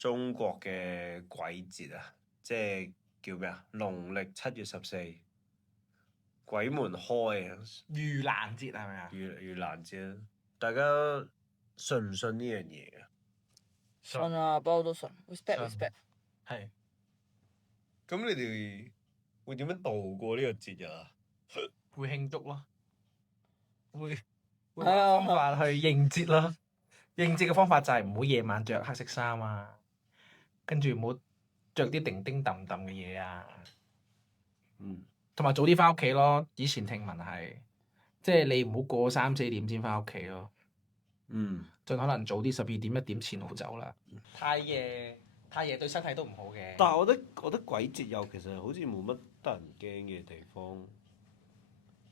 中國嘅鬼節啊，即係叫咩啊？農曆7月14，鬼門開啊！盂蘭節係咪啊？盂蘭節啊！大家信唔信呢樣嘢啊？信啊，不嬲都信。respect。係。咁你哋會點樣度過呢個節日啊？會慶祝咯，會係啊方法去應節咯。應節嘅方法就係唔好夜晚着黑色衫啊，跟住唔好着啲叮叮揼揼嘅嘢啊。同埋早啲翻屋企咯。以前聽聞係，即係你唔好過3-4點先翻屋企咯。盡可能早啲12點1點前好走啦。太夜對身體都唔好嘅。但係我覺得鬼節又其實好似冇乜得人驚嘅地方。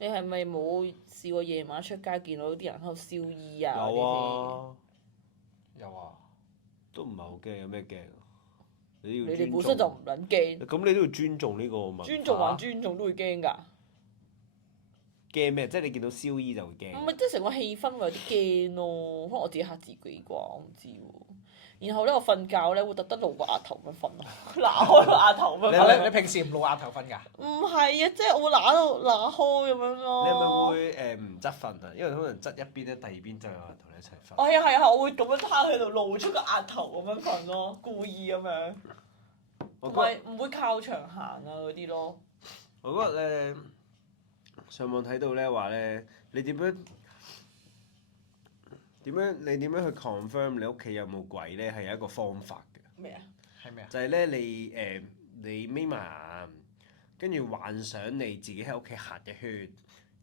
你係咪冇試過夜晚出街見到啲人喺度燒衣啊？有啊，有啊。都唔係好驚，有咩驚？你你哋本身就唔撚驚。咁你都要尊重呢個文化。尊重還尊重都會驚㗎。驚咩？即係你見到燒衣就會驚。唔係，即係成個氣氛會有啲驚咯。可能我自己嚇自己啩，我唔知喎。然後咧，我瞓覺咧會特登露個額頭咁瞓咯，揦開個額頭咁瞓。你平時唔露額頭瞓㗎？唔係啊，即係我會揦開咁樣咯。你係咪會唔側瞓啊？因為可能側一邊咧，第二邊就有人同你一齊瞓。係，我會咁樣攤喺度露出個額頭咁樣瞓咯，故意咁樣。同埋唔會靠牆行啊嗰啲咯。我嗰日咧上網睇到咧話咧，你點樣去 confirm 你屋企有冇鬼咧？係有一個方法嘅。咩啊？係咩啊？就係咧，你眯埋眼，跟住幻想你自己喺屋企行一圈，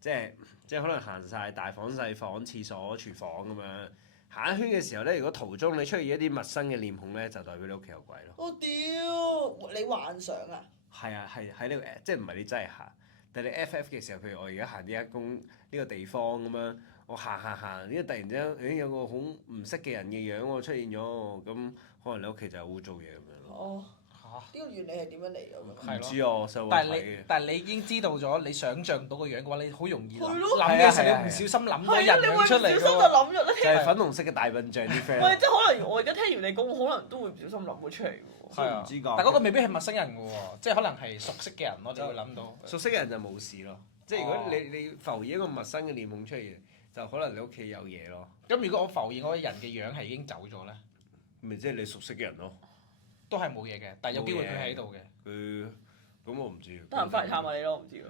即係可能行晒大房、細房、廁所、廚房咁樣行一圈嘅時候咧，如果途中你出現一啲陌生嘅臉孔咧，就代表你屋企有鬼咯。我屌！你幻想啊？係啊，係喺呢個即係唔係你真係行，但係你 FF 嘅時候，譬如我而家行呢個地方咁樣，我行，呢個突然之間，有個好唔識嘅人嘅樣喎出現咗，咁可能你屋企就係污糟嘢咁樣咯。哦。呢個原理係點樣嚟㗎？唔知啊，我細個但睇嘅。係你已經知道咗，你想像到個樣嘅話，你好容易諗係嘅時候，你唔小心諗到人樣出嚟唔小心就諗咗啦。就係粉紅色嘅大笨象啲 friend。喂，即係可能我而家聽完你講，可能都會唔小心諗咗出嚟喎。係啊，唔知㗎。但嗰個未必係陌生人㗎喎，即係可能係熟悉嘅人咯，你會諗到。熟悉嘅人就冇事咯，即係如果你浮現一個陌生嘅臉孔出現，就可能你屋企有嘢咯。咁如果我浮現嗰個人嘅樣係已經走咗咧，咪即係你熟悉嘅人咯。都係冇嘢嘅，但係有機會佢喺度嘅。咁我唔知。得閒翻嚟探下你咯，唔知喎。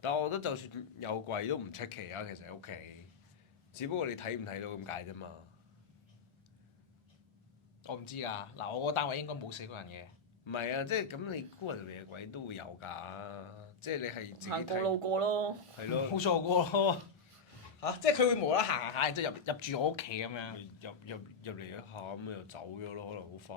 但係我覺得就算有鬼都唔出奇啊，其實喺屋企，只不過你睇唔睇到咁解啫嘛。我唔知㗎，嗱我個單位應該冇死過人嘅。唔係啊，即係咁你孤魂野鬼都會有㗎，即係你係自己行過路過咯。係咯。冇錯過咯。嚇！即係佢會無啦啦行下，然之後入住我屋企咁樣。入嚟一下咁又走咗咯，可能好快。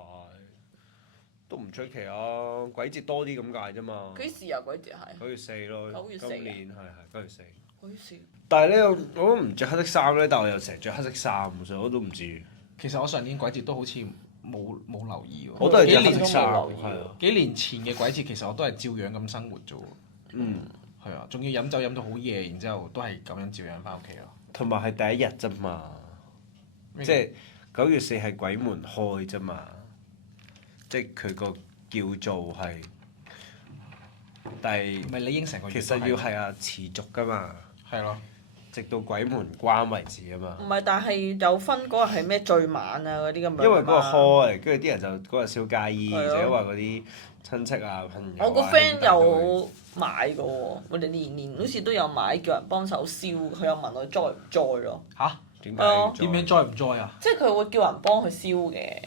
都唔出奇啊！鬼節多啲咁解啫嘛。幾時啊？鬼節係9月4咯。9月4今年係9月4。9月4。但係咧，我都唔着黑色衫咧，但我又成日着黑色衫，所以我都唔知。其實我上年鬼節都好似冇留意喎。我都係着黑色衫，係啊。幾年前嘅鬼節其實我都係照樣咁生活啫喎。係啊，仲要飲酒飲到好夜，然之後都係咁樣照樣翻屋企咯。同埋係第一日啫嘛，即係9月4係鬼門開啫嘛。即係佢個叫做係，但係唔係你應承個月其實要係啊持續㗎嘛。係咯。直到鬼門關為止啊嘛。唔係，但係有分嗰日係咩最晚啊嗰啲咁樣。因為嗰個開，跟住啲人就嗰日燒街衣，就係咯因為嗰啲親戚啊朋友啊。我個 friend 有買過喎，我哋年年好似都有買，叫人幫手燒，佢又問我載唔載咯。嚇？點解？點樣載唔載啊？即係佢會叫人幫佢燒嘅。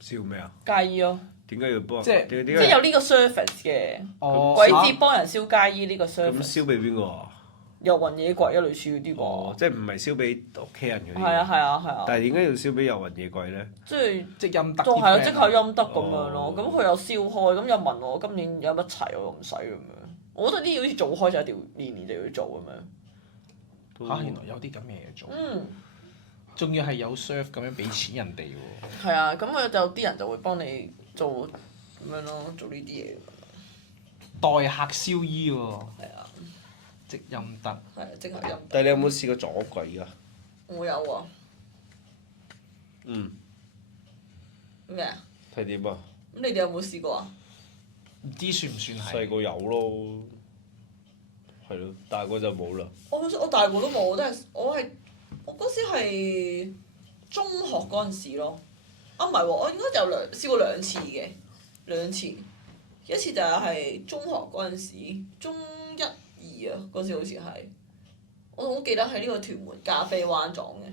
燒咩啊？街衣咯。點解要幫？即係即係有呢個 service 嘅。哦。鬼節幫人燒街衣呢個 service。咁燒俾邊個啊？遊魂野鬼啊，類似嗰啲哦，啩。即係唔係燒俾屋企人嗰啲？係啊。但係點解要燒俾遊魂野鬼咧？即係即陰德。都係啊，即係陰德咁樣咯。哦咁佢又燒開，咁又問我今年有乜齊，我又唔使咁樣。我覺得呢啲好似做開就一定要年年就要做咁樣。嚇！原來有啲咁嘅嘢做。仲要係有 serve 咁樣俾錢人哋喎。係啊，咁佢就啲人就會幫你做咁樣咯，做呢啲嘢。代客燒衣喎。係啊。積陰德。係啊，即係陰德。但係你有冇試過撞鬼㗎？我有啊。嗯。咁咩啊？睇點啊？咁你哋有冇試過啊？唔知算唔算係？細個有咯，係咯，大個就冇啦。我大個都冇，我嗰時係中學嗰陣時咯。啊唔係喎，我應該就試過兩次嘅，兩次。一次就係中學嗰陣時，中一二啊嗰時好似係，我好記得喺呢個屯門咖啡灣撞嘅。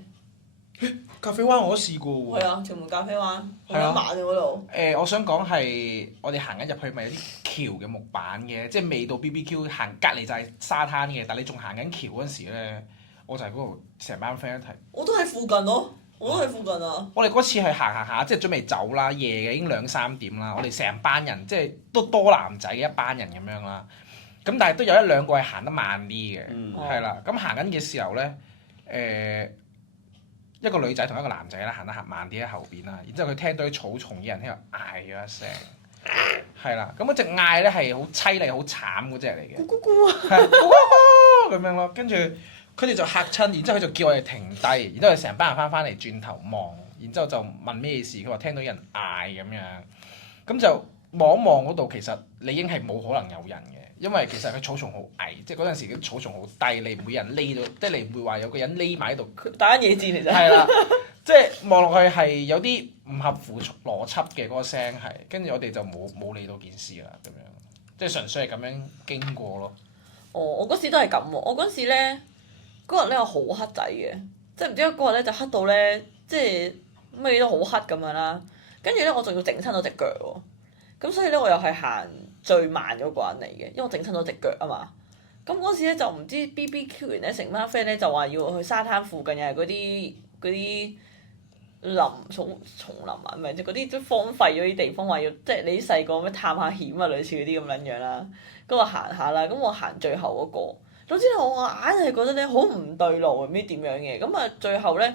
咖啡灣我都試過喎。係啊，屯門咖啡灣，係啊好晚嘅嗰度。我想講係我哋行緊入去咪有啲橋嘅木板嘅，即係未到 BBQ 行隔離就係沙灘嘅，但係你仲行緊橋嗰陣時咧，我就喺嗰度成班 friend 一齊。我都喺附近咯，我都喺附近啊。我哋嗰次係行下，即係準備走啦，夜嘅已經2-3點啦。我哋成班人即係都多男仔嘅一班人咁樣啦。咁但係都有一兩個係行得慢啲嘅，係啦。咁行緊嘅時候咧，一個女仔同一個男仔啦，行得慢啲喺後邊啦。然之後佢聽到啲草叢嘅人喺度嗌咗一聲，係啦。咁嗰隻嗌咧係好凄厲、好慘嗰隻嚟嘅，咕咕咕啊！係咕咕咕咁樣咯。跟住佢哋就嚇親，然之後佢就叫我哋停低，然之後成班人翻嚟轉頭望，然之後就問咩事。佢話聽到有人嗌咁樣，咁就望一望嗰度，其實理應係冇可能有人嘅。因為其實佢草叢好矮，即係嗰陣時啲草叢好低，你唔會有人匿到，即係你唔會話有個人匿埋喺度。打緊野戰嚟啫。係啦，即係望落去係有啲唔合乎邏輯嘅嗰個聲係，跟住我哋就冇理到件事啦，咁樣，即係純粹係咁樣經過咯。哦，我嗰時都係咁喎，我嗰時咧嗰日咧我好黑仔嘅，即係唔知嗰日咧就黑到咧，即係咩都好黑咁樣啦。跟住咧我仲要整親咗隻腳喎，咁所以咧我又係行最慢嗰個人嚟嘅，因為我整親咗隻腳啊嘛。咁嗰時咧就唔知 BBQ 完咧，成班 friend 咧就話要去沙灘附近，又係嗰啲叢林啊，唔係即係嗰啲都荒廢咗啲地方，話要即係你啲細個咩探下險啊，類似嗰啲咁樣啦。咁我行下啦，咁我行最後嗰個。總之我硬係覺得咧好唔對路，唔知點樣嘅。咁啊最後咧，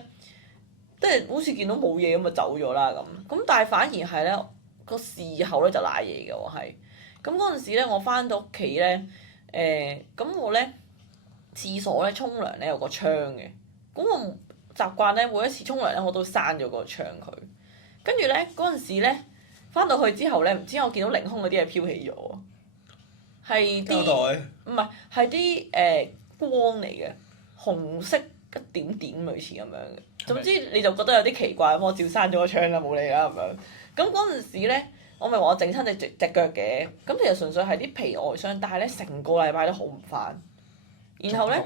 即係好似見到冇嘢咁就走咗啦咁。咁但係反而係咧個事後咧就賴嘢嘅喎係。咁嗰陣時咧，我翻到屋企咧，咁我咧廁所咧沖涼咧有個窗嘅，咁我習慣咧每一次沖涼咧我都閂咗個窗佢。跟住咧嗰陣時咧翻到去之後咧，唔知我見到凌空嗰啲嘢飄起咗喎，係啲唔係係啲光嚟嘅，紅色一點點類似咁樣嘅。總之你就覺得有啲奇怪咁，我照閂咗個窗啦，冇理啦咁樣。咁嗰陣時咧。我咪話我整親隻腳嘅，咁其實純粹係啲皮外傷，但係咧成個禮拜都好唔返。然後咧，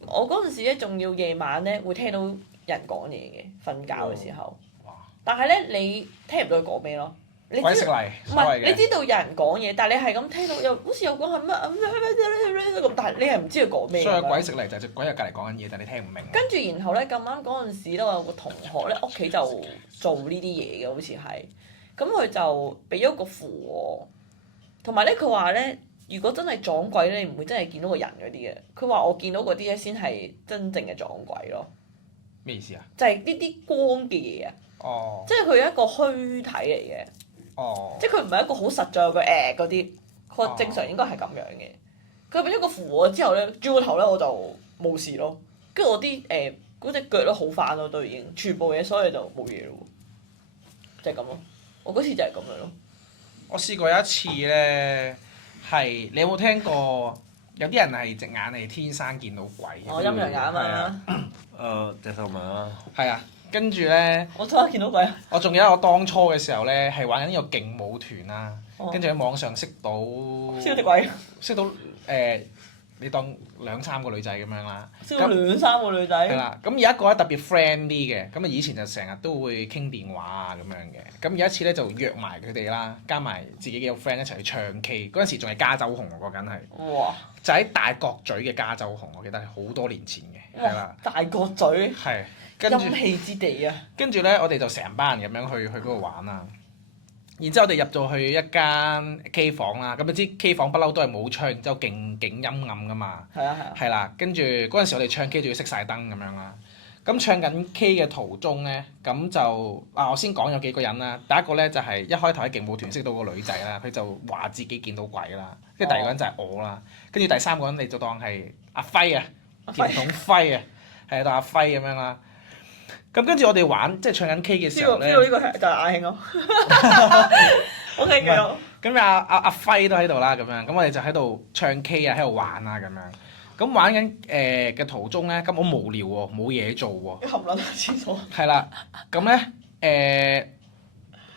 我嗰陣時咧仲要夜晚咧會聽到人講嘢嘅，瞓覺嘅時候。但係咧你聽唔到佢講咩咯？你鬼食泥，唔係你知道有人講嘢，但係你係咁聽到又好似有講係乜咁，但係你係唔知佢講咩。所以鬼食泥就係隻鬼喺隔離講緊嘢，但係你聽唔明。跟住然後咧咁啱嗰陣時咧，我有個同學咧屋企就做呢啲嘢嘅，好似係。咁佢就俾咗個符我，同埋咧佢話咧，如果真係撞鬼咧，你唔會真係見到個人嗰啲嘅。佢話我見到嗰啲咧先係真正嘅撞鬼咯。咩意思啊？就係呢啲光嘅嘢啊！哦。即係佢有一個虛體嚟嘅。哦。即係佢唔係一個好實在嘅嗰啲，佢正常應該係咁樣嘅。佢俾咗個符我之後咧，轉個頭咧我就冇事咯。跟住我啲嗰隻腳都好返咯，都已經全部嘢，所以就冇嘢咯。就係咁咯。我嗰次就係咁樣咯。我試過有一次咧，係你有冇聽過？有啲人係隻眼係天生見到鬼嘅。陰陽眼啊嘛。隻手紋啊。係啊，跟住咧。我真係見到鬼啊！我仲有我當初嘅時候咧，係玩緊呢個勁舞團啦，跟住喺網上識到。識到隻鬼。識到你當2-3個女仔咁樣啦。識到2-3個女仔。係啦，咁有一個咧特別 friend 啲嘅，咁啊以前就成日都會傾電話啊咁樣嘅，咁有一次咧就約埋佢哋啦，加埋自己幾個 friend 一齊去唱 K，嗰陣時仲係加州紅喎，嗰陣係。哇！就喺大角咀嘅加州紅，我記得係好多年前嘅，係啦。大角咀。係。陰氣之地啊！跟住咧，我哋就成班人咁樣去嗰度玩啦。然之後我哋入咗去一間 K 房啦，咁你知 K 房不嬲都係冇窗，然之後勁陰暗噶嘛。係啊係啊。係啦，跟住嗰陣時我哋唱 K 仲要熄晒燈咁樣啦。咁唱緊 K 嘅途中咧，咁就我先講有幾個人啦。第一個咧就係一開頭喺勁舞團識到個女仔啦，佢就話自己見到鬼啦。跟住第二個人就係我啦，跟住第三個人你就當係阿輝啊，甜筒輝啊，係當阿輝咁樣啦。咁跟住我哋玩即係唱緊 K 嘅時候咧，呢個係就係阿興咯。OK 繼續。咁阿輝都喺度啦，咁樣咁我哋就喺度唱 K 啊，喺度玩啊咁樣。咁玩緊嘅途中咧，咁好無聊喎，冇嘢做喎。含撚喺廁所。係啦，咁咧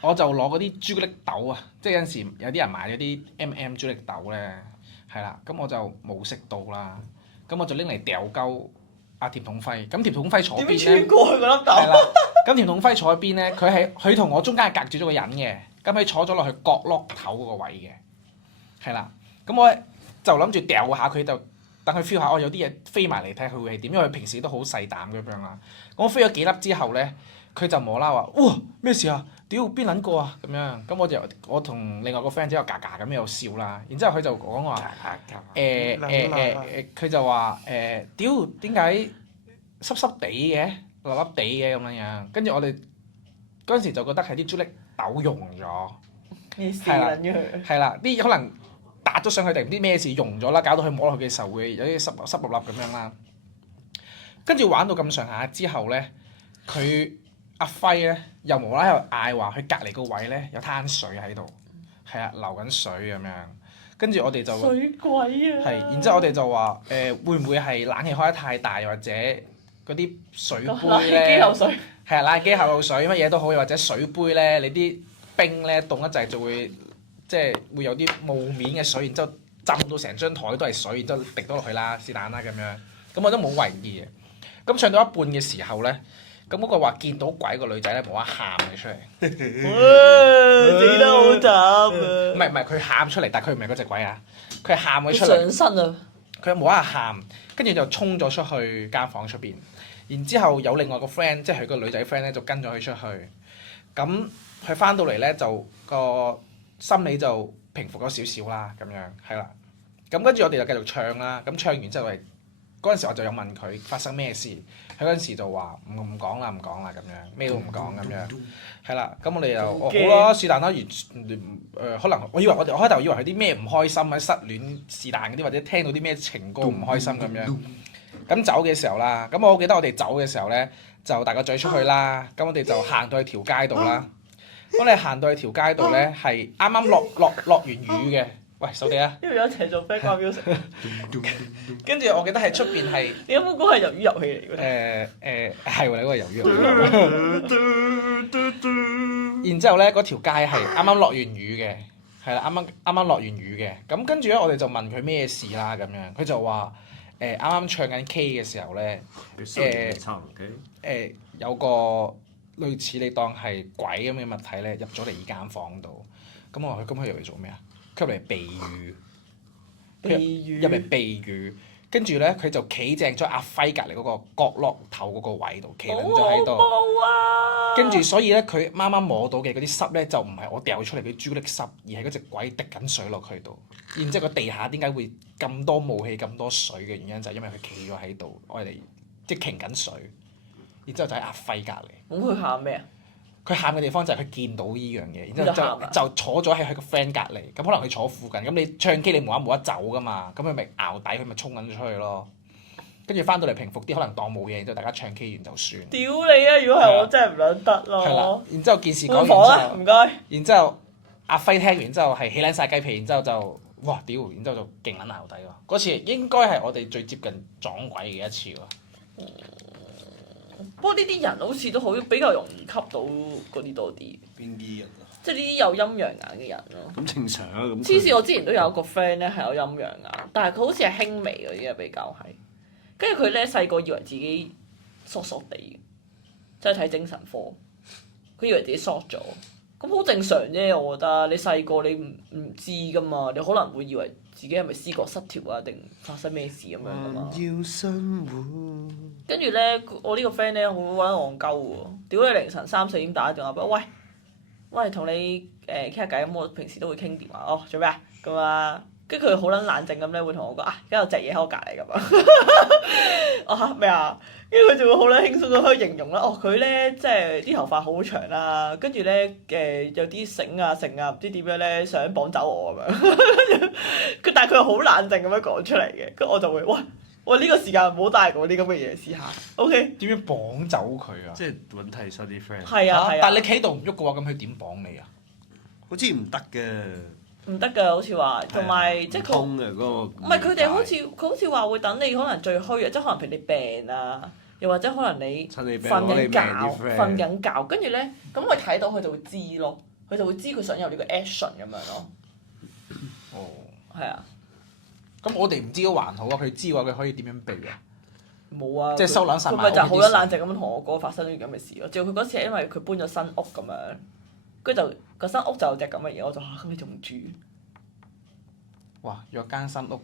我就攞嗰啲朱古力豆啊，即係有陣時有啲人買咗啲 M&M 朱古力豆咧，係啦，咁我就冇食到啦，咁我就拎嚟掉鳩阿甜筒輝，咁甜筒輝坐邊咧？點穿過去嗰粒豆？係啦，咁甜筒輝坐喺邊咧？佢同我中間係隔住咗個人嘅，咁佢坐咗落去角落頭嗰個位嘅，係啦，咁我就諗住掉下佢，就等佢 feel 下，有啲嘢飛埋嚟睇下佢會係點，因為佢平時都好細膽咁樣啦。咁我飛咗幾粒之後咧，佢就無啦啦話：哇，咩事啊？屌邊撚個啊？咁樣，咁我同另外個 friend 之後嘎嘎咁喺度笑啦。然之後佢就講話佢就話屌點解濕濕地嘅、粒粒地嘅咁樣樣。跟住我哋嗰陣時就覺得係啲朱古力豆溶咗，咩事撚咗佢？係啦，啲可能搭咗上去定唔知咩事溶咗啦，搞到佢摸落去嘅時候會有啲濕粒粒咁樣啦。跟住玩到咁上下之後咧，阿輝咧又無啦啦喺度嗌話，佢隔離個位咧有灘水喺度，係啊流緊水咁樣。跟住我哋就水鬼啊！係，然之後我哋就話會唔會係冷氣開得太大，或者嗰啲水杯冷氣機咧漏水。係啊，冷氣機後漏水乜嘢都好，又或者水杯咧，你啲冰咧凍一滯就會即係會有啲霧面嘅水，然之後浸到成張台都係水，然之後滴到落去啦，是但啦咁樣。咁我都冇為意嘅。咁唱到一半嘅時候咧，咁嗰個話見到鬼個女仔咧，無啦啦喊咗出嚟。死得好慘啊！唔係，佢喊出嚟，但係佢唔係嗰隻鬼啊，佢係喊咗出嚟。上身啊！佢無啦啦喊，跟住就衝咗出去間房出邊。然之後有另外個 friend，即係佢個女仔 friend 咧，就跟咗佢出去。咁佢翻到嚟咧，就個心理就平復咗少少啦，咁樣係啦。咁跟住我哋就繼續唱啦。咁唱完之後，嗰陣時我就有問佢發生咩事。佢嗰陣時就話唔講啦，咁樣咩都唔講咁樣。係啦，咁我哋又好啦，是但啦，可能我開頭以為佢啲咩唔開心啊，失戀是但嗰啲，或者聽到啲咩情歌唔開心咁樣。咁走嘅時候啦，咁我記得我哋走嘅時候咧，就大個嘴出去啦。咁我哋就行到去條街度啦。我哋行到去條街度咧，係啱啱落完雨嘅。喂，掃地啊！因為有一齊做 background music。跟住我記得係出邊係。你有冇講係魷魚遊戲嚟㗎？係喎，你嗰個魷魚遊戲。然之後咧，嗰條街係啱啱落完雨嘅，係啦，啱啱落完雨嘅。咁跟住咧，我哋就問佢咩事啦，咁樣佢就話啱啱唱緊 K 嘅時候咧，有個類似你當係鬼咁嘅物體咧入咗嚟依間房度。咁我話佢咁佢入嚟做咩啊？佢入嚟避雨。入嚟避雨。跟住咧，佢就企正咗阿輝隔離嗰個角落頭嗰個位度，企撚咗喺度。跟住所以咧，佢啱啱摸到嘅嗰啲濕咧，就唔係我掉出嚟嗰啲朱古力濕，而係嗰隻鬼滴緊水落去度。然之後個地下點解會咁多霧氣、咁多水嘅原因就係因為佢企咗喺度，我哋即係擎緊水。然之後就喺阿輝隔離。咁佢喊咩啊？佢喊嘅地方就係佢見到呢樣嘢，然之後就坐咗喺佢個 friend 隔離，咁可能佢坐附近，咁你唱 K 你冇得走噶嘛，咁佢咪淆底，佢咪衝緊出去咯。跟住翻到嚟平復啲，可能當冇嘢，然之後大家唱 K 完就算。屌你啊！如果係我真係唔撚得咯。係啦，然之後件事講完之後，唔該。然之後阿輝聽完之後係起撚晒雞皮，然之後就哇屌，然之後就勁撚淆底喎。嗰次應該係我哋最接近撞鬼嘅一次喎。不過呢啲人好似都好比較容易吸到嗰啲多啲。邊啲人啊？即係呢啲有陰陽眼嘅人咯。咁正常啊，咁。黐線！我之前都有一個 friend 咧係有陰陽眼，但係佢好似係輕微嗰啲啊，比較係。跟住佢咧細個以為自己索索地，即係睇精神科。佢以為自己索咗，咁好正常啫。我覺得你細個你唔知噶嘛，你可能會以為自己係咪思覺失調啊，定發生咩事咁樣噶嘛。要生活。跟住咧，我呢個 friend 咧好鬼戇鳩喎！屌你凌晨3、4點打電話俾我，喂，同你傾下偈咁，我平時都會傾電話。哦，做咩啊？咁啊，跟住佢好撚冷靜咁咧，會同我講啊，而家有隻嘢喺我隔離咁啊。哦嚇咩啊？跟住佢就會好撚輕鬆咁可以形容啦。哦，佢咧即係啲頭髮好長啦，跟住咧有啲繩啊繩啊唔知點樣咧想綁走我咁樣。但係佢又好冷靜咁樣講出嚟嘅，跟住我就會喂。我呢個時間唔好帶嗰啲咁嘅嘢試下。OK。點樣綁走佢啊？即係揾替身啲 friend。係啊係啊。但係你企喺度唔喐嘅話，咁佢點綁你啊？好似唔得嘅。唔得㗎，好似話，同埋即係佢。通嘅嗰個。唔係佢哋好似話會等你可能最虛啊，即係可能譬如你病啊，又或者可能你趁你病瞓緊覺，攞你命啲 friend 瞓緊覺，跟住咧咁佢睇到佢就會知咯，佢就會知佢想有呢個 action 咁樣咯。哦。係啊。咁我哋唔知都還好啊，佢知嘅話佢可以點樣避啊？冇啊！即係收撚晒埋佢咪就好屋企啲撚冷靜咁樣同我講發生咗啲咁嘅事咯。仲要佢嗰次係因為佢搬咗新屋咁樣，跟住就個新屋就有隻咁嘅嘢，我就嚇咁你仲住？哇！有間新屋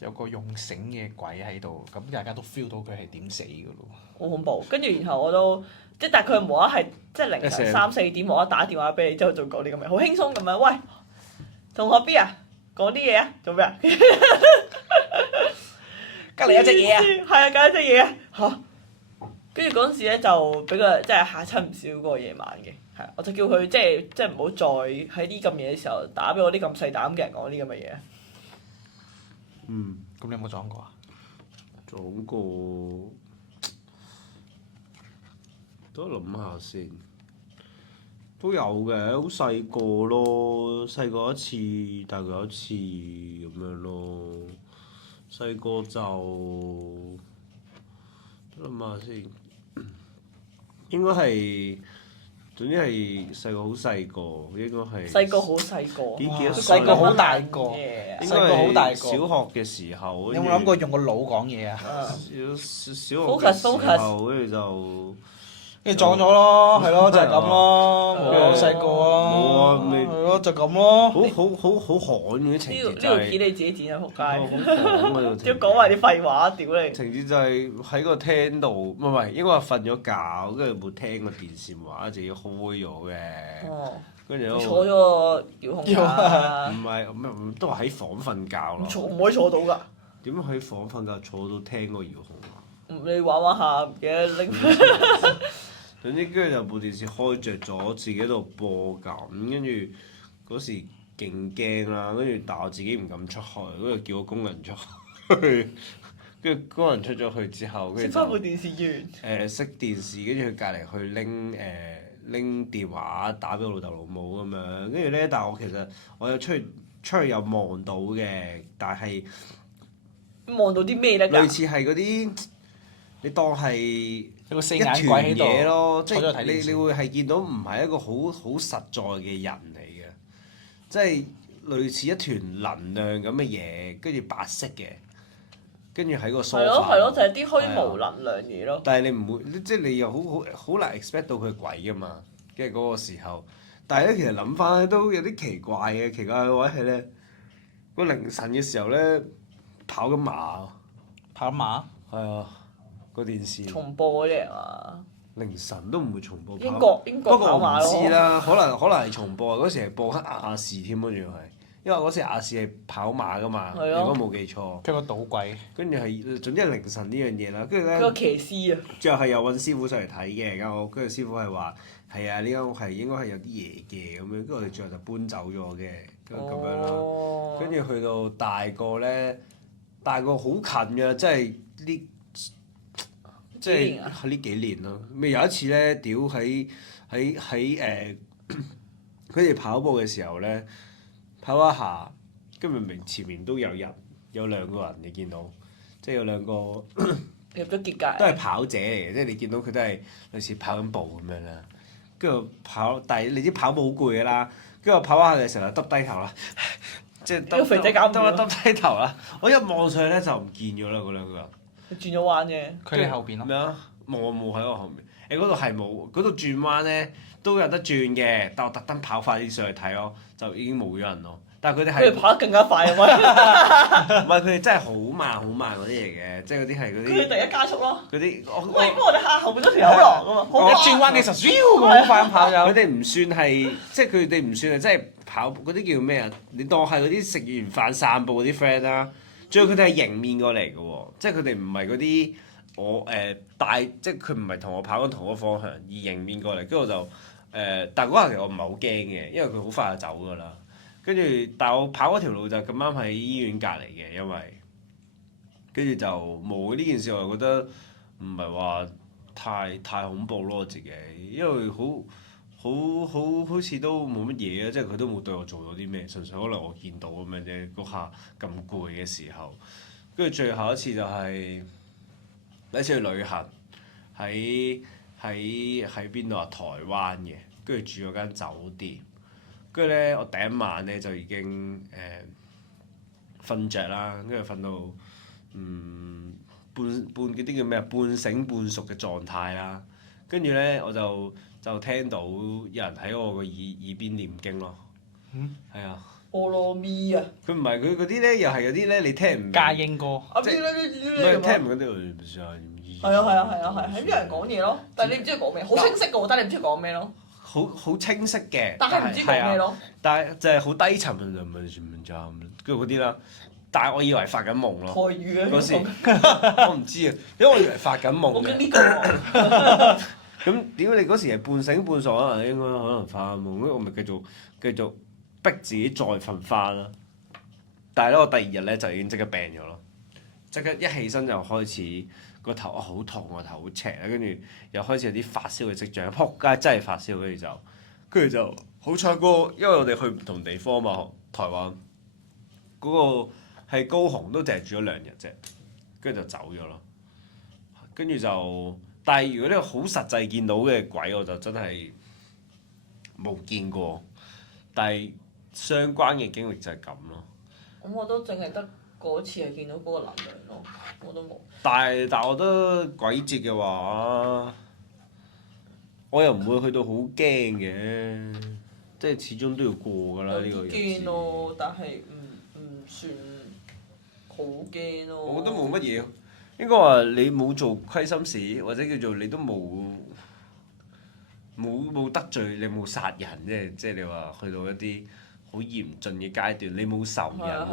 有個用繩嘅鬼喺度，咁大家都 feel 到佢係點死嘅咯。好恐怖！跟住然後我都即係，但係佢無啦係即係凌晨3、4點無啦打電話俾你，之後仲講啲咁嘅，好輕鬆咁樣。喂，同學 B 啊，講啲嘢啊，做咩啊？隔離有隻嘢啊！係啊，隔離有隻嘢啊！嚇！跟住嗰陣時咧就俾佢即係嚇親唔少嗰個夜晚嘅，係我就叫佢即係唔好再喺啲咁夜嘅時候打俾我啲咁細膽嘅人講啲咁嘅嘢。嗯。咁你有冇撞過啊？撞過。都諗下先。都有嘅，好細個咯，細個一次，大個一次咁樣咯。細個就諗下先，應該係總之係細個好細個，應該係細個好細個，幾多歲細個好大個，應細個好大個該係小學嘅時候。你有冇諗過用個腦講嘢啊？小學嘅時候，跟住就。跟住撞咗咯，係咯，就係咁咯，冇啊，細個啊，冇啊，咪係咯，就咁咯。好寒嗰啲情節呢就係。條片你自己剪啊！仆街，好寒啊！仲要講埋啲廢話，屌你！情節就係喺個廳度，唔係應該話瞓咗覺，跟住部廳個電視話自己開咗嘅，哦，跟住坐咗個遙控架，唔係都係喺房瞓覺咯。唔可以坐到㗎。點樣喺房瞓覺坐到廳個遙控啊？你玩玩下唔記得拎。總之跟住就部電視開着咗，自己喺度播緊，跟住嗰時勁驚啦，跟住但我自己唔敢出去，跟住叫個工人出去，跟住工人出咗去之後，跟住就熄翻部電視完。熄電視，跟住去隔離去拎電話打俾我老豆老母咁樣，跟住咧，但係我其實我有出去有望到嘅，但係望到啲咩咧？類似係嗰啲，你當係。有個四一眼鬼團喺度，嘢咯，即坐咗係你會係見到唔係一個好實在嘅人嚟嘅，即係類似一團能量咁嘅嘢，跟住白色嘅，跟住喺個梳化。係咯，就係啲虛無能量嘢咯。但係你唔會，即係你又好難 expect 到佢鬼㗎嘛，跟住嗰個時候。但係咧，其實諗翻咧都有啲奇怪嘅，奇怪嘅位係咧，個凌晨嘅時候咧跑緊馬。跑馬。係啊。個電視重播嗰啲係嘛？凌晨都唔會重播。英國不過跑馬我唔知啦，可能係重播啊！嗰時係播緊亞視添，跟住係，因為嗰時亞視係跑馬噶嘛，係咯如果冇記錯。佢個賭鬼。跟住係總之係凌晨呢樣嘢啦，跟住咧。佢個騎師啊！最後係有揾師傅上嚟睇嘅間屋，跟住師傅係話：係啊，呢間屋係應該係有啲嘢嘅咁樣，跟住我哋最後就搬走咗嘅，咁樣咯。跟住去到大個咧，大個好近㗎，即係呢。即係呢幾年咯，咪有一次咧，屌喺佢哋跑步嘅時候咧，跑一下，跟住明明前面都有人，有兩個人你見到，即係有兩個入咗結界。都係跑者嚟嘅，即係你見到佢都係類似跑緊步咁樣啦。跟住跑，但係你知跑步好攰㗎啦，跟住我跑下嘅時候就耷低頭啦，即係個肥仔搞唔掂耷低頭啦。我一望上去咧就唔見咗啦，嗰兩個人。佢轉咗彎啫。佢喺後邊咯。咩啊？冇喺我後面。嗰度係冇，嗰度轉彎咧都有得轉嘅，但我特登跑快啲上去睇咯，就已經冇咗人咯。但係佢哋係。佢哋跑得更加快啊嘛！唔係佢哋真係好慢嗰啲嚟嘅，即係嗰啲係嗰啲。佢哋第一加速咯。嗰啲喂，不過我哋下後邊嗰條友狼啊嘛，一轉彎嘅時候，咁好快咁跑佢咗。哋唔算係，即係佢哋唔算係，即係跑嗰啲叫咩啊？你當係嗰啲食完飯散步嗰啲 friend 啦。仲有佢哋係迎面過嚟嘅喎，即係佢哋唔係嗰啲我即係佢唔係同我跑緊同一個方向，而迎面過嚟，跟住我就但係嗰下其實我唔係好驚嘅，因為佢好快就走㗎啦。跟住，但係我跑嗰條路就咁啱喺醫院隔離嘅，因為跟住就冇呢件事，我又覺得唔係話太恐怖咯，我自己，因為好似都冇乜嘢啊，即係佢都冇對我做到啲咩，純粹可能我見到咁樣啫，嗰下咁攰嘅時候，跟住最後一次就係第一次去旅行，喺邊度啊？台灣嘅，跟住住嗰間酒店，跟住咧我第一晚咧就已經瞓着啦，跟住瞓到半嗰啲叫咩啊？半醒半熟嘅狀態啦，跟住咧我就聽到有人喺我個耳邊念經咯。係啊。菠蘿蜜啊！佢唔係佢嗰啲咧，又係有啲咧，你聽唔明。家英哥。即係唔係聽唔明嗰啲？係啊，係啲人講嘢咯，但係你唔知佢講咩，好清晰嘅喎，但係你唔知佢講咩咯。好清晰嘅。但係唔知講咩咯。但係就係好低沉跟住嗰啲啦。但係我以為發緊夢咯。台語啊！嗰時我唔知啊，因為我以為發緊夢嘅。我呢個咁點解你嗰時係半醒半熟啊？應該可能發緊夢，咁我咪繼續逼自己再瞓翻啦。但係咧，我第二日咧就已經即刻病咗咯，即刻一起身就開始個頭好痛，個頭好赤啊，跟住又開始有啲發燒嘅跡象，撲街真係發燒，跟住就好彩因為我哋去唔同地方嘛，台灣嗰個係高雄都淨係住咗2日啫，跟住就走咗咯。跟住就，但係如果呢個好實際見到嘅鬼，我就真係冇見過。但係相關嘅經歷就係咁咯。咁我都淨係得嗰次係見到嗰個能量咯，我都冇。但係我覺得鬼節嘅話，我又唔會去到好驚嘅，即係始終都要過㗎啦呢個日子。驚咯，但係唔算好驚咯。我覺得冇乜嘢，應該話你冇做虧心事，或者叫做你都冇得罪，你冇殺人，即係你話去到一啲好嚴峻嘅階段，你冇仇人，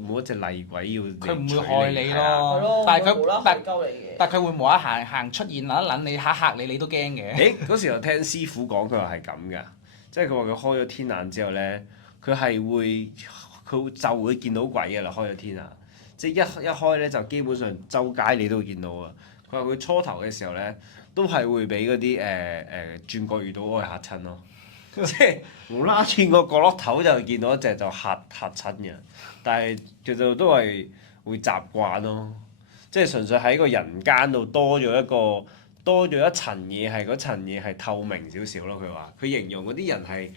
冇一隻厲鬼要佢唔會害你咯。咯，但係無啦啦害鳩你嘅。但係佢會無啦啦行出現撚一撚你嚇你，你都驚嘅。誒嗰時又聽師傅講，佢話係咁㗎，即係佢話佢開咗天眼之後咧，佢就會見到鬼㗎啦，開咗天眼，即係一開咧就基本上周街你都會見到啊。佢話佢初頭嘅時候咧，都係會俾嗰啲轉角遇到愛嚇親咯。即係無啦啦轉個角落頭就見到一隻就嚇親嘅，但係其實都係會習慣咯，即係純粹喺個人間度多咗一層嘢，係嗰層嘢係透明少少咯。佢形容嗰啲人係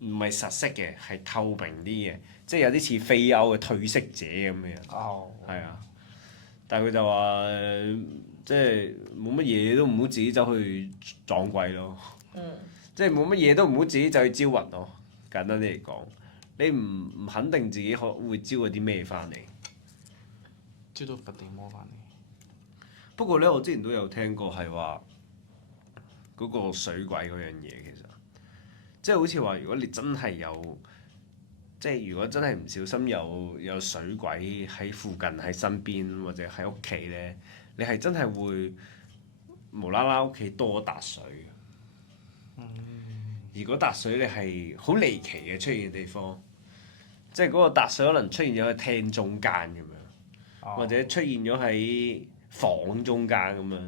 唔係實色嘅，係透明啲嘅，即係有啲似非歐嘅褪色者咁樣。哦。係啊，但係佢就話即係冇乜嘢都唔好自己走去撞鬼咯。即係冇乜嘢都唔好自己走去招魂咯。簡單啲嚟講，你唔肯定自己會招嗰啲咩翻嚟。招到佛地魔翻嚟。不過咧，我之前都有聽過係話嗰個水鬼嗰樣嘢，其實即係好似話，如果你真係有，即係如果真係唔小心有水鬼喺附近喺身邊或者喺屋企咧，你係真係會無啦啦屋企多笪水。而嗰笪水你係好離奇嘅出現嘅地方，即係嗰個笪水可能出現咗喺廳中間咁樣，或者出現咗喺房中間咁樣，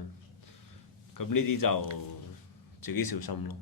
咁呢啲就自己小心咯。